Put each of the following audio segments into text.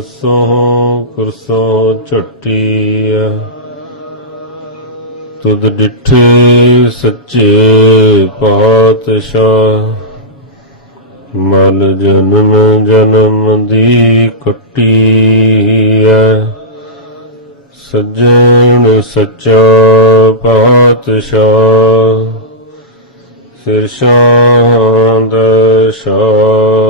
ਅਰਸੋਂ ਕੁਰਸੋਂ ਝਟੀਐ। ਤੁਧ ਡਿਠੇ ਸੱਚੇ ਪਾਤਸ਼ਾਹ। ਮਨ ਜਨਮ ਜਨਮ ਦੀ ਕੱਟੀਐ। ਸੱਜਣ ਸੱਚਾ ਪਾਤਸ਼ਾਹ। ਸਿਰ ਸ਼ਾਂਦ ਸ਼ਾਹ।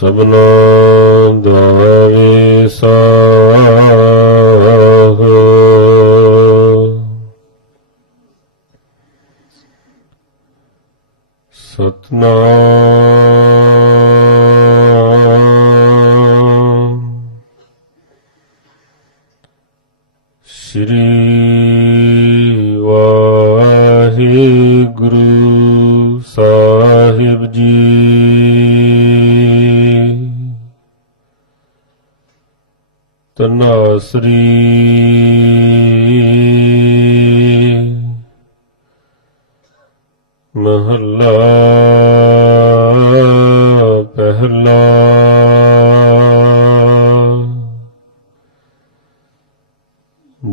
ਸਭਨਾ ਦਾ ਵਿਸਾਹ ਸਤਨਾਮ। ਸ਼੍ਰੀ ਵਾਹਿਗੁਰੂ। ਤਨਾਸਰੀ ਮਹੱਲਾ ਪਹਿਲਾ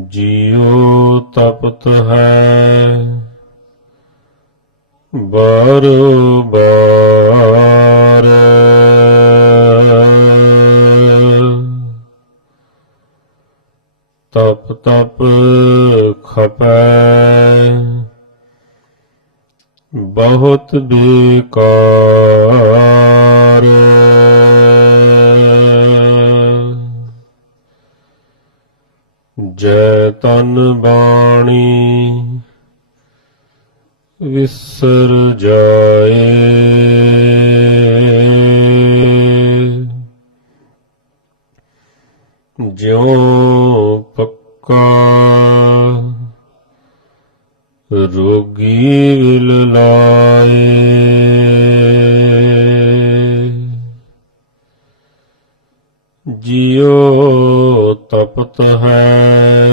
ਜੀਉ ਤਪਤ ਹੈ ਬਾਰੋ ਬਾਰ ਤਪ ਖਪੈ। ਬਹੁਤ ਬੇਕਾਰ। ਜੈ ਤਨ ਬਾਣੀ ਵਿਸਰ ਜਾਏ। ਜਿਉ ਰੋਗੀ ਵਿਲ ਲਾਏ। ਜਿਉ ਤਪਤ ਹੈ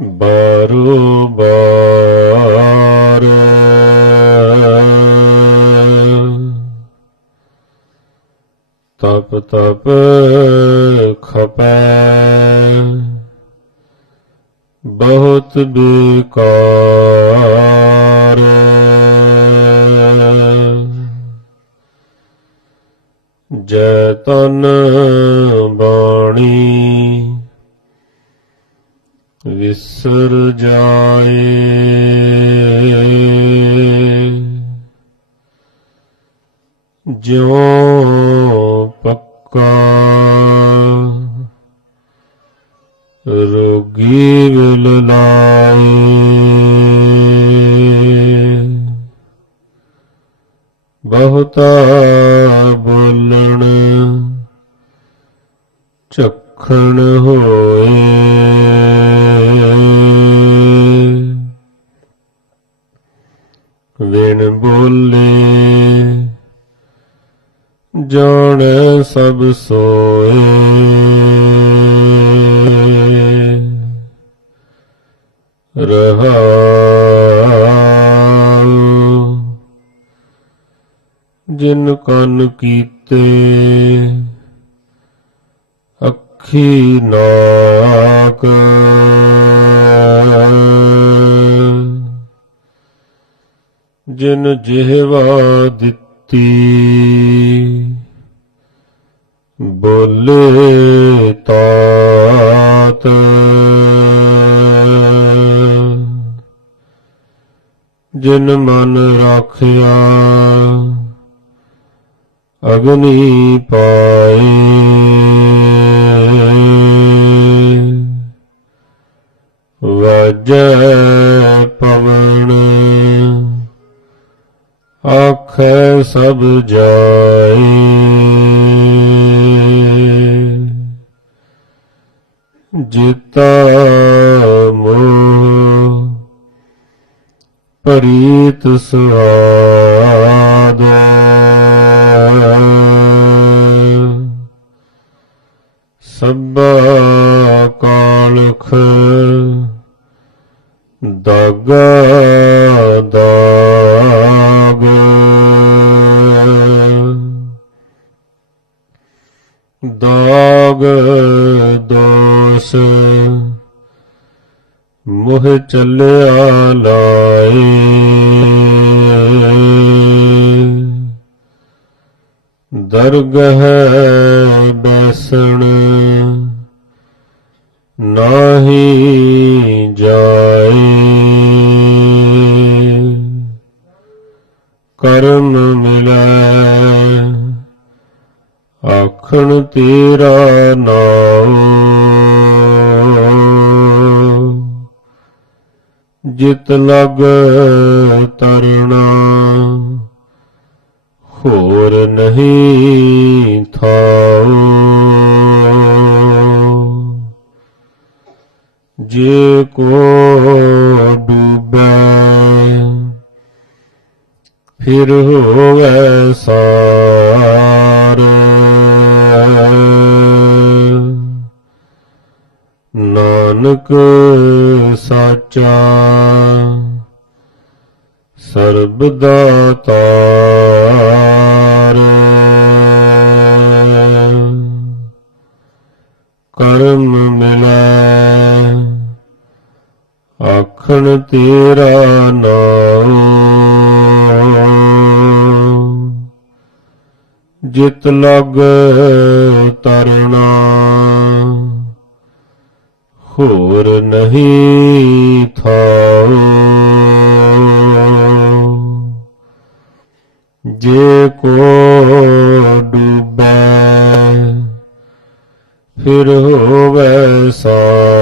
ਬਾਰੂ ਬਾਰ। ਤਪ ਤਪ ਖਪੈ। ਬਹੁਤ ਬੇਕਾਰ। ਜੈ ਤਨ ਬਾਣੀ ਵਿਸਰ ਜਾਏ। ਜਿਉ ਪੱਕਾ ਰੋਗੀ ਵਿਲ ਲਾਏ ਬਹੁਤਾ ਬੋਲਣ ਚਖਣ ਹੋਏ। ਵੇਣ ਬੋਲੇ ਜਾਣ ਸਭ ਸੋਏ। ਜਿਨ ਕੰਨ ਕੀਤੇ ਅੱਖੀ ਨਾਕ। ਜਿਨ ਜਿਹਵਾ ਦਿੱਤੀ ਬੋਲੇ ਤਾਤ। ਜਿਨ ਮਨ ਰਾਖਿਆ ਅਗਨੀ ਪਾਏ। ਵਜੈ ਪਵਣ ਆਖੈ ਸਭ ਜਾਏ। ਜਿਤਾ ਮੋਹ ਪਰੀਤ ਸੁਆ ਸਭਾ ਕਾਲਖ ਦਾਗਾ ਦਾਗ। ਦਾਗ ਦੋਸ ਮੋਹ ਚੱਲਿਆ ਲਾਏ। ਦਰਗਹ ਬੈਸਣ। ਨਾਹੀ ਜਾਏ। ਕਰਮ ਮਿਲੈ। ਆਖਣ ਤੇਰਾ ਨਾਮ। ਜਿਤ ਲਗ ਤਰਣਾ। ਹੋਰ ਨਹੀਂ ਥਾਉ। ਜੇ ਕੋ ਡੂਬੈ ਫਿਰ ਹੋਵੇ ਸਾਰ। ਨਾਨਕ ਸਾਚਾ ਸਰਬ ਦਾਤਾਰ ਆਖਣ ਤੇਰਾ ਨਾਮ। ਜਿਤ ਲਗ ਤਰਣਾ। ਹੋਰ ਨਹੀਂ ਥਾਉ। ਜੇ ਕੋ ਡੂਬੈ, ਫਿਰ ਹੋਵੇ ਸਾਰ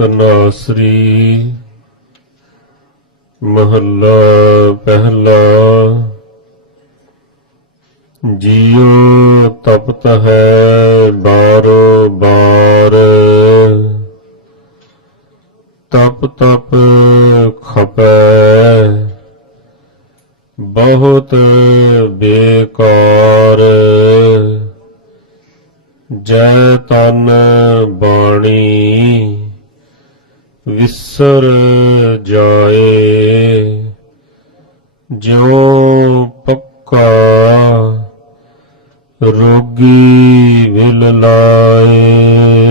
ਤਨਾਸਰੀ ਮਹੱਲਾ ਪਹਿਲਾ। ਜੀਉ ਤਪਤ ਹੈ ਬਾਰੋ ਬਾਰ। ਤਪ ਤਪ ਖਪੈ। ਬਹੁਤ ਬੇਕਾਰ। ਜੈ ਤਨ ਬਾਣੀ। ਵਿਸਰ ਜਾਏ ਜਿਉ ਪੱਕਾ ਰੋਗੀ ਵਿਲ ਲਾਏ